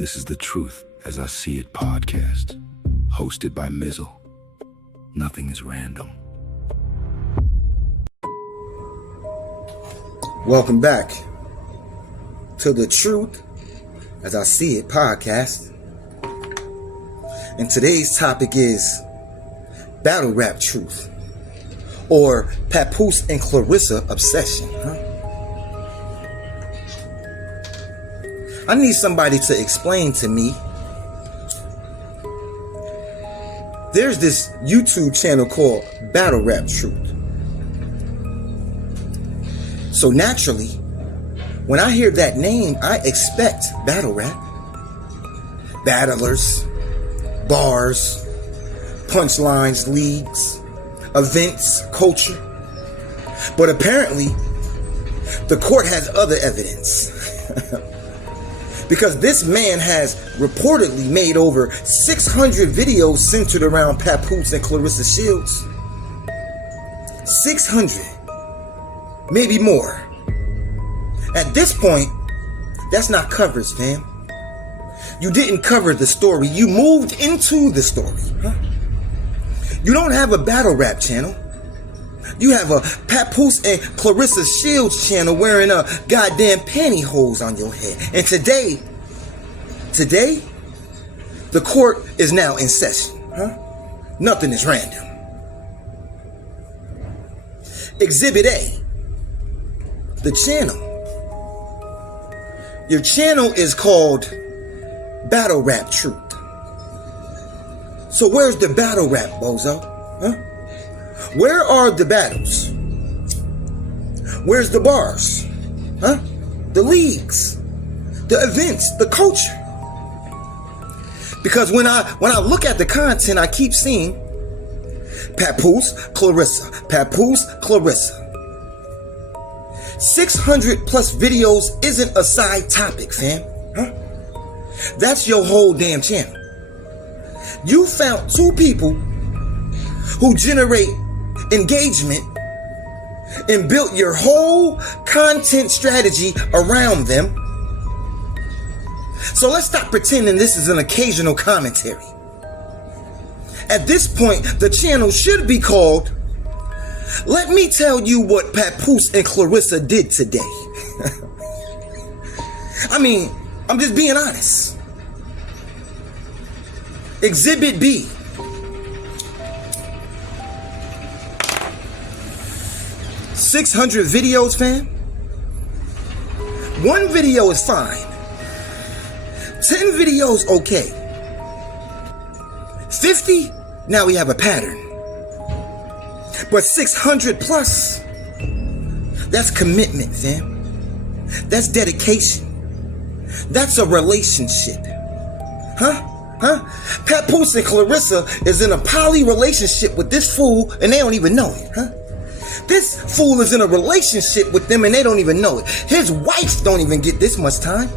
This is the Truth as I See It podcast, hosted by Mizal. Nothing is random. Welcome back to the Truth as I See It podcast. And today's topic is battle rap truth, or Papoose and Claressa obsession. I need somebody to explain to me. There's this YouTube channel called Battle Rap Truth. So naturally, when I hear that name, I expect battle rap. Battlers, bars, punchlines, leagues, events, culture. But apparently, the court has other evidence. Because this man has reportedly made over 600 videos centered around Papoose and Claressa Shields. 600. Maybe more. At this point, that's not coverage, fam. You didn't cover the story. You moved into the story. You don't have a battle rap channel. You have a Papoose and Claressa Shields channel wearing a goddamn pantyhose on your head. And today, the court is now in session. Nothing is random. Exhibit A, the channel. Your channel is called Battle Rap Truth. So where's the battle rap, bozo? Where are the battles? Where's the bars? The leagues, the events, the culture. Because when I look at the content, I keep seeing Papoose, Claressa, Papoose, Claressa. 600 plus videos isn't a side topic, fam. That's your whole damn channel. You found two people who generate engagement and built your whole content strategy around them. So let's stop pretending this is an occasional commentary. At this point, the channel should be called Let Me Tell You What Papoose and Claressa Did Today. I mean, I'm just being honest. Exhibit B. $600 videos, fam. One video is fine. 10 videos, okay. 50, now we have a pattern. But 600 plus, that's commitment, fam. That's dedication. That's a relationship. Papoose and Claressa is in a poly relationship with this fool and they don't even know it, This fool is in a relationship with them and they don't even know it. His wife don't even get this much time,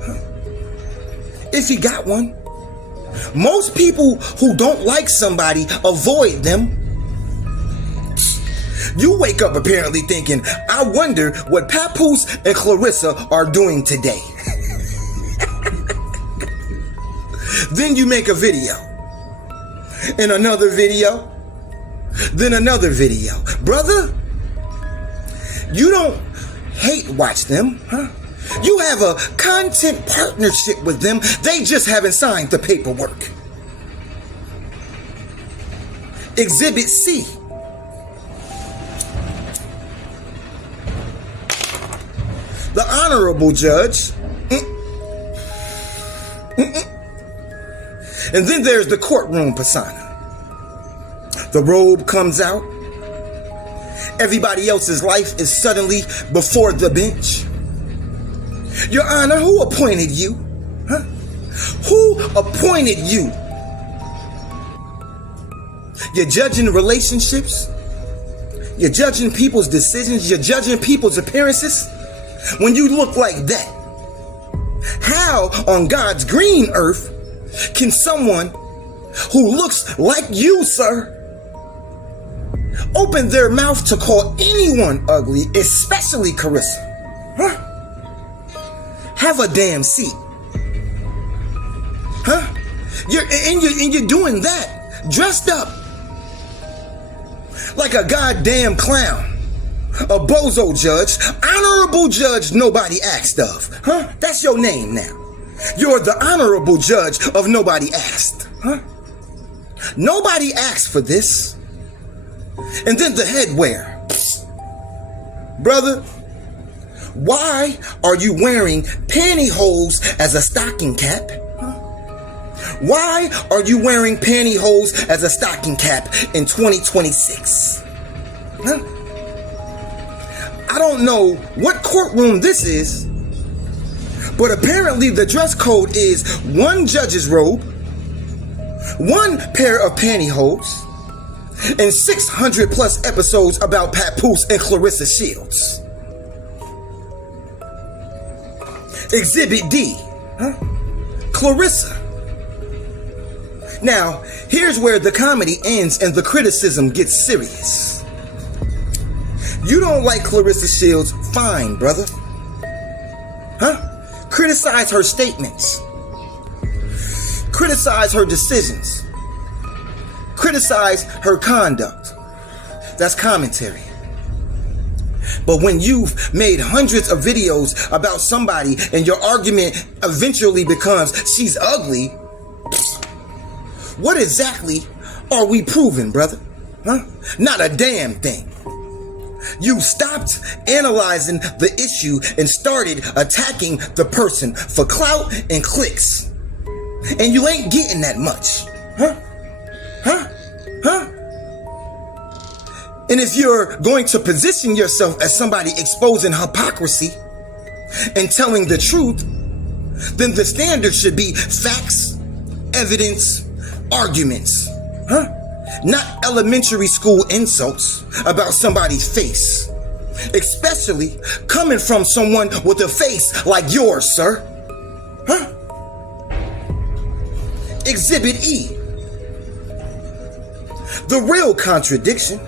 if he got one. Most people who don't like somebody avoid them. You wake up apparently thinking, I wonder what Papoose and Claressa are doing today. Then you make a video. And another video. Then another video. Brother, you don't hate watch them, You have a content partnership with them. They just haven't signed the paperwork. Exhibit C. The honorable judge. And then there's the courtroom persona. The robe comes out. Everybody else's life is suddenly before the bench. Your Honor, who appointed you? Who appointed you? You're judging relationships. You're judging people's decisions. You're judging people's appearances. When you look like that, how on God's green earth can someone who looks like you, sir, open their mouth to call anyone ugly, especially Claressa? Have a damn seat. You're doing that dressed up like a goddamn clown. A bozo judge, honorable judge nobody asked of. Huh? That's your name now. You're the honorable judge of nobody asked. Huh? Nobody asked for this. And then the headwear. Brother, why are you wearing pantyhose as a stocking cap? Huh? Why are you wearing pantyhose as a stocking cap in 2026? Huh? I don't know what courtroom this is, but apparently the dress code is one judge's robe, one pair of pantyhose, and 600 plus episodes about Papoose and Claressa Shields. Exhibit D, huh? Claressa. Now, here's where the comedy ends and the criticism gets serious. You don't like Claressa Shields? Fine, brother. Huh? Criticize her statements. Criticize her decisions. Criticize her conduct. That's commentary. But when you've made hundreds of videos about somebody and your argument eventually becomes she's ugly, what exactly are we proving, brother? Huh? Not a damn thing. You stopped analyzing the issue and started attacking the person for clout and clicks. And you ain't getting that much. Huh? Huh? Huh? And if you're going to position yourself as somebody exposing hypocrisy and telling the truth, then the standard should be facts, evidence, arguments. Huh? Not elementary school insults about somebody's face. Especially coming from someone with a face like yours, sir. Huh? Exhibit E. The real contradiction.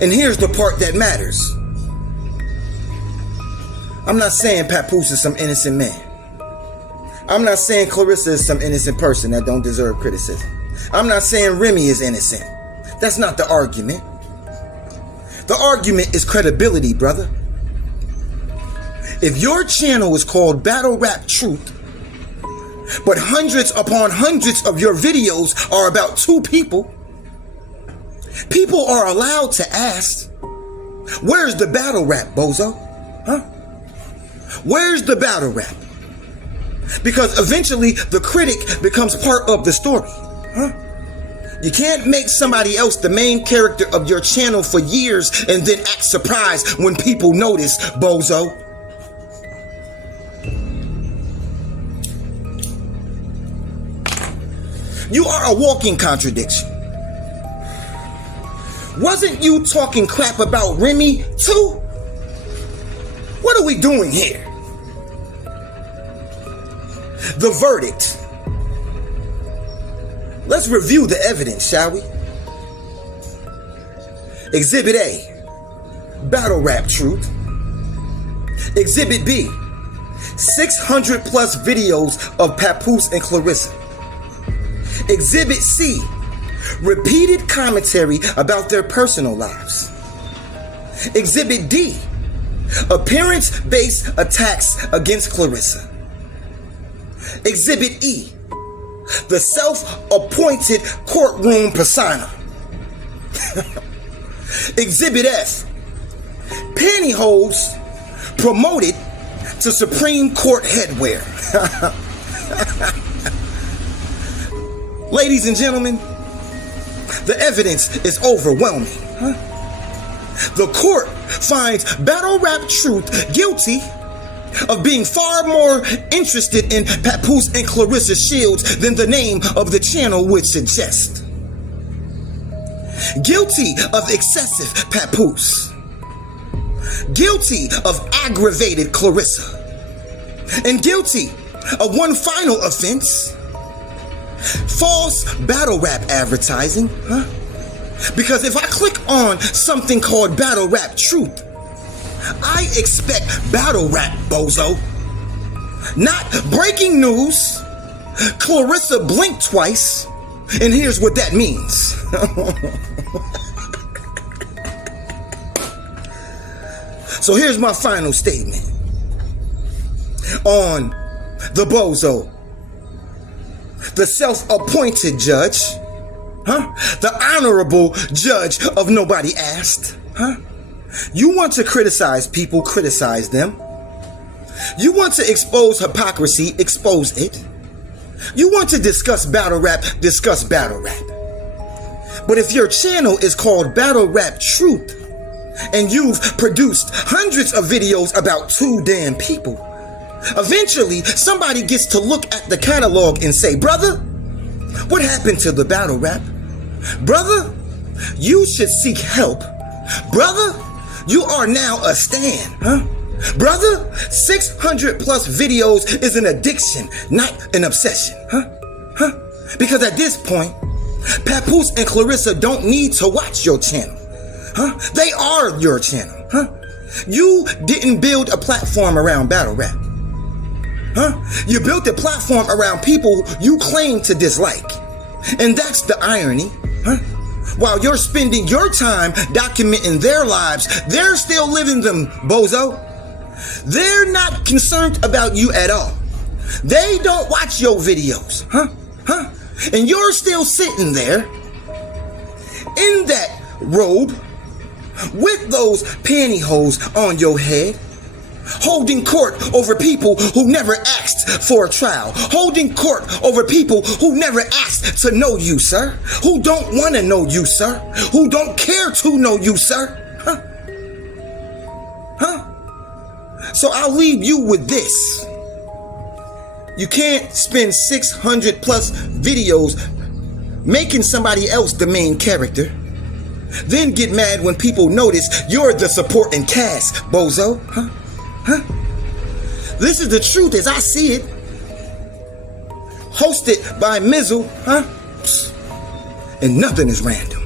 And here's the part that matters. I'm not saying Papoose is some innocent man. I'm not saying Claressa is some innocent person that don't deserve criticism. I'm not saying Remy is innocent. That's not the argument. The argument is credibility, brother. If your channel is called Battle Rap Truth, but hundreds upon hundreds of your videos are about two people, people are allowed to ask, where's the battle rap, bozo? Huh? Where's the battle rap? Because eventually the critic becomes part of the story. Huh? You can't make somebody else the main character of your channel for years and then act surprised when people notice, bozo. You are a walking contradiction. Wasn't you talking crap about Remy too? What are we doing here? The verdict. Let's review the evidence, shall we? Exhibit A, Battle Rap Truth. Exhibit B, 600 plus videos of Papoose and Claressa. Exhibit C, repeated commentary about their personal lives. Exhibit D, appearance-based attacks against Claressa. Exhibit E, the self-appointed courtroom persona. Exhibit F, pantyhose promoted to Supreme Court headwear. Ladies and gentlemen, the evidence is overwhelming. Huh? The court finds Battle Rap Truth guilty of being far more interested in Papoose and Claressa Shields than the name of the channel would suggest. Guilty of excessive Papoose. Guilty of aggravated Claressa. And guilty of one final offense, false battle rap advertising. Huh? Because if I click on something called Battle Rap Truth, I expect battle rap, bozo. Not breaking news, Claressa blinked twice, and here's what that means. So here's my final statement on the bozo, the self-appointed judge, the honorable judge of nobody asked. You want to criticize people, criticize them. You want to expose hypocrisy, expose it. You want to discuss battle rap, discuss battle rap. But if your channel is called Battle Rap Truth, and you've produced hundreds of videos about too damn people, eventually somebody gets to look at the catalog and say, brother, what happened to the battle rap? Brother, you should seek help. Brother, you are now a stan, Brother, 600 plus videos is an addiction, not an obsession, Because at this point, Papoose and Claressa don't need to watch your channel, They are your channel, You didn't build a platform around battle rap, You built a platform around people you claim to dislike. And that's the irony, While you're spending your time documenting their lives, they're still living them, bozo. They're not concerned about you at all. They don't watch your videos, And you're still sitting there in that robe with those pantyhose on your head, holding court over people who never asked for a trial, holding court over people who never asked to know you, sir, who don't want to know you, sir, who don't care to know you, sir, So I'll leave you with this. You can't spend 600 plus videos making somebody else the main character, then get mad when people notice you're the supporting cast, bozo, This is the truth as I see it. Hosted by Mizal, And nothing is random.